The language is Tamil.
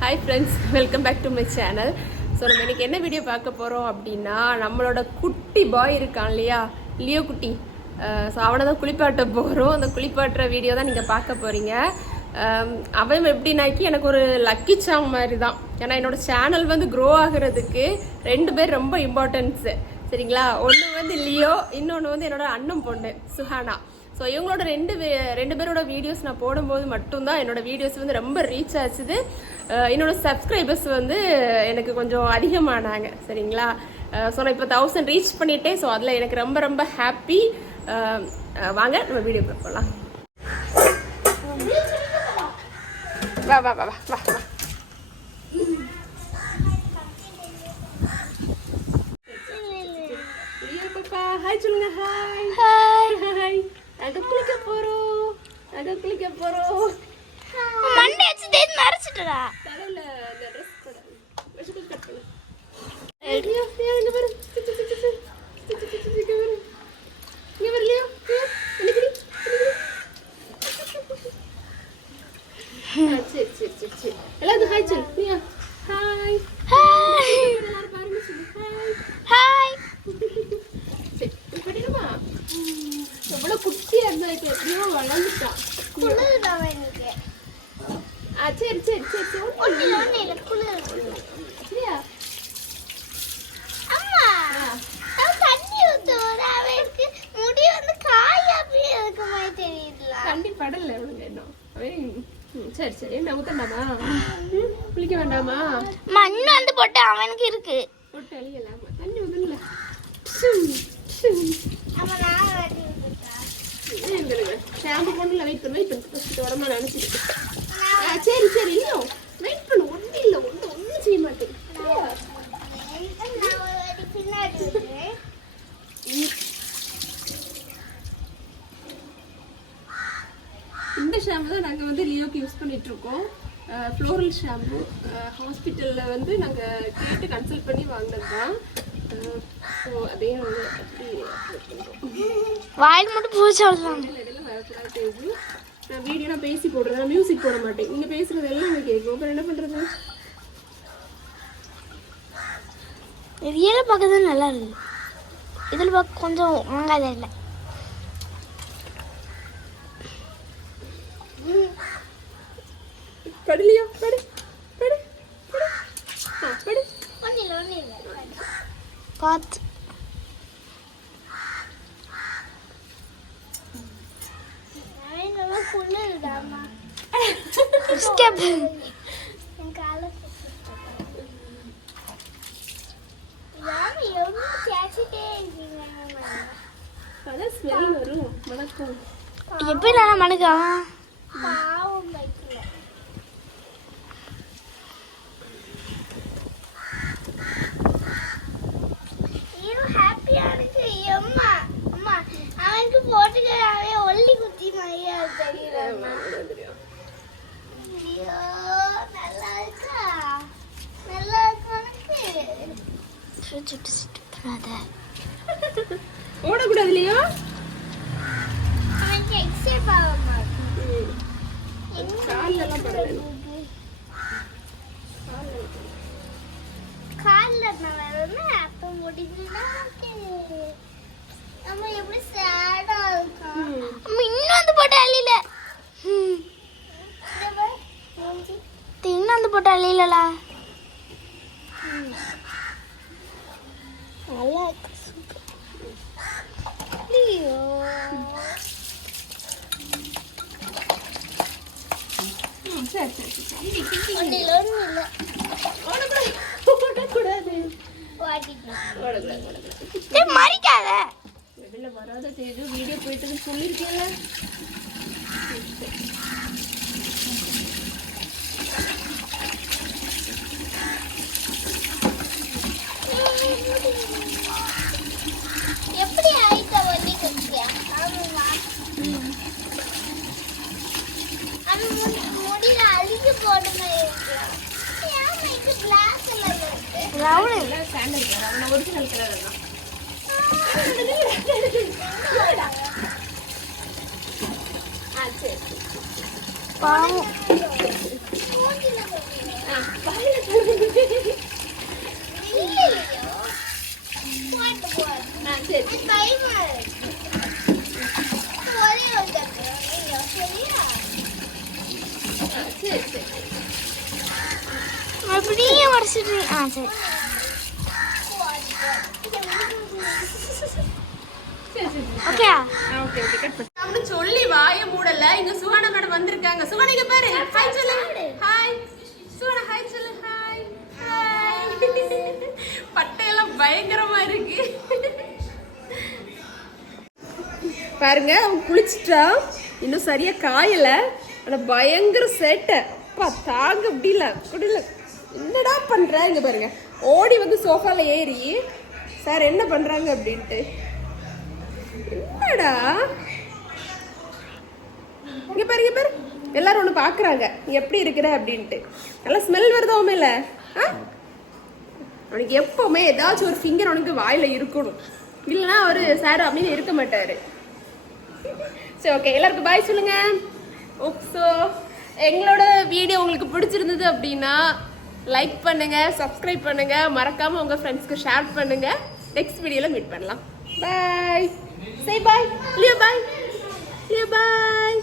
Hi friends welcome back to my channel so நம்ம இன்றைக்கி என்ன வீடியோ பார்க்க போகிறோம் அப்படின்னா நம்மளோட குட்டி பாய் இருக்கான் இல்லையா? லியோ குட்டி. ஸோ அவனை தான் குளிப்பாட்ட போகிறோம் அந்த குளிப்பாட்டுற வீடியோ தான் நீங்கள் பார்க்க போகிறீங்க அவன் எப்படின்னாக்கி எனக்கு ஒரு லக்கி சாங் மாதிரி தான் ஏன்னா என்னோடய சேனல் வந்து க்ரோ ஆகுறதுக்கு ரெண்டு பேர் ரொம்ப இம்பார்ட்டன்ஸு சரிங்களா? ஒன்று வந்து லியோ இன்னொன்று வந்து என்னோட அண்ணன் பொண்ணு சுஹானா. ஸோ இவங்களோட ரெண்டு ரெண்டு பேரோட வீடியோஸ் நான் போடும்போது மட்டும்தான் என்னோட வீடியோஸ் வந்து ரொம்ப ரீச் ஆச்சுது. என்னோட சப்ஸ்கிரைபர்ஸ் வந்து எனக்கு கொஞ்சம் அதிகமானாங்க சரிங்களா? ஸோ நான் இப்போ தௌசண்ட் ரீச் பண்ணிட்டேன். ஸோ அதில் எனக்கு ரொம்ப ரொம்ப ஹாப்பி வாங்க நம்ம வீடியோ போகலாம் வா வா வா வா வா. ஹாய் சொல்லுங்க ஹாய் ஹாய் ஹாய் நாங்கள் குளிக்க போகிறோம் நாங்கள் குளிக்க போகிறோம் மண்டை வச்சு தேடி மறைச்சிட்டடா தலையில அந்த ட்ரெஸ் போட வச்சு கொஞ்சம் கட் பண்ணு ஐயோ, ஐயோ, இங்க பாரு. சி, சி, சி, சி, சி. சி, சி, சி, சி, இங்க பாரு. இங்க பாரு, லியோ. லியோ, அடிக்கடி, அடிக்கடி. ஆ, சரி சரி சரி சரி எல்லாருக்கும் ஹாய் சொல்லு லியோ ஹாய் ஹாய் எல்லாரும் பாருங்க சொல்லு ஹாய் ஹாய் சரி இப்ப படிக்கணுமா எவ்வளவு குட்டியா இருந்தா இப்ப எப்படியோ வளர்ந்துட்டான். குளிருடா எனக்கு ஆ சரி சரி சரி சரி. இல்ல. இல்ல குளிரு சரியா அம்மா தண்ணி ஊத்துவோம் அவனுக்கு முடி வந்து காய் அப்படியே இருக்க மாதிரி தெரியல கண்டி படல இவனுங்க இன்னும். அவன் சரி சரி. என்ன ஊத்தண்டாமா குளிக்க வேண்டாமா? மண் வந்து போட்டு அவனுக்கு இருக்கு. போட்டு அழியலாமா? தண்ணி ஊதல அம்மா நான் வெட்டி ஷாம்பு போட்டு வெயிட் பண்ணு. வெயிட் பண்ணு ஃபஸ்ட்டு உடம்பா நினச்சிட்டு ஆ சரி சரி. இல்லையோ வெயிட் பண்ணு. ஒன்றும் இல்லை. ஒன்றும் ஒன்றும் செய்ய மாட்டேன். இந்த ஷாம்பு தான் நாங்கள் வந்து லியோக்கு யூஸ் பண்ணிட்டு இருக்கோம். ஃப்ளோரல் ஷாம்பு ஹாஸ்பிட்டலில் வந்து நாங்கள் கேட்டு கன்சல்ட் பண்ணி வாங்கினது தான் ஸோ அதையும் வந்து. வாயில் மட்டும் பூச்சி அவ்வளோதான் இடையில இடையில வரக்கூடாது பேசி. நான் வீடியோ நான் பேசி போடுறேன். நான் மியூசிக் போட மாட்டேன். நீங்கள் பேசுறது எல்லாம் எனக்கு கேட்கும். அப்புறம் என்ன பண்ணுறது ரியலாக பார்க்க தான் நல்லா இருக்கு. இதில் பார்க்க கொஞ்சம் வாங்காத இல்லை படிலையோ படி படி படி வணக்கம். எப்படி நான் மனுக்கான் அவனுக்கு போட்டுக்கிறாவே ஒல்லி குத்தி மாதிரியா தெரியுறாங்க ஐயோ நல்லா இருக்கா நல்லா இருக்கா உனக்கு சுட்டு சுட்டு பண்ணாத ஓடக்கூடாது இல்லையோ கால்ல நான் வரணும் அப்ப முடிஞ்சுன்னா நம்ம எப்படி சேடா இருக்கோம்? போட்டு அள்ளில இன்னும் போட்டு அள்ளிலலா நல்லா இருக்கு மறிக்காத. வெளில வராத தேதி வீடியோ போயிட்டு சொல்லியிருக்கேன்ல. நான் ஒரிஜினல் கலர் தான் பாவம் அப்படியே உடச்சிட்டு ஆ சரி ஓகே ஓகே கட் பண்ணு சொல்லி வாய மூடல. இங்க சுகான மேடம் வந்து சுகானா இங்க பாரு. ஹாய் சொல்லு. ஹாய் சுகானா ஹாய் சொல்லு. ஹாய் ஹாய் பட்டையெல்லாம் பயங்கரமா இருக்கு. பாருங்க அவன் குளிச்சிட்டா. இன்னும் சரியா காயல. ஆனா பயங்கர சேட்டை. அப்பா தாங்க முடியல. முடியல என்னடா பண்ற? இங்க பாருங்க. ஓடி வந்து சோஃபால ஏறி சார் என்ன பண்றாங்க? அப்படின்ட்டு. என்னடா? இங்க பாரு இங்க பாரு. எல்லாரும் ஒன்று பார்க்குறாங்க நீ எப்படி இருக்கிற அப்படின்ட்டு. நல்லா ஸ்மெல் வருதாவுமே இல்லை ஆ? அவனுக்கு எப்போவுமே ஏதாச்சும் ஒரு ஃபிங்கர் அவனுக்கு வாயில் இருக்கணும். இல்லைன்னா அவர் சார் அப்படின்னு இருக்க மாட்டார். சரி ஓகே எல்லாருக்கும் பாய் சொல்லுங்க. ஸோ எங்களோட வீடியோ உங்களுக்கு பிடிச்சிருந்தது அப்படின்னா லைக் பண்ணுங்க சப்ஸ்கிரைப் பண்ணுங்க. மறக்காம உங்க ஃப்ரெண்ட்ஸ்க்கு ஷேர் பண்ணுங்க. நெக்ஸ்ட் வீடியோல மீட் பண்ணலாம். பாய் சே பாய் லியோ பாய் லியோ பாய்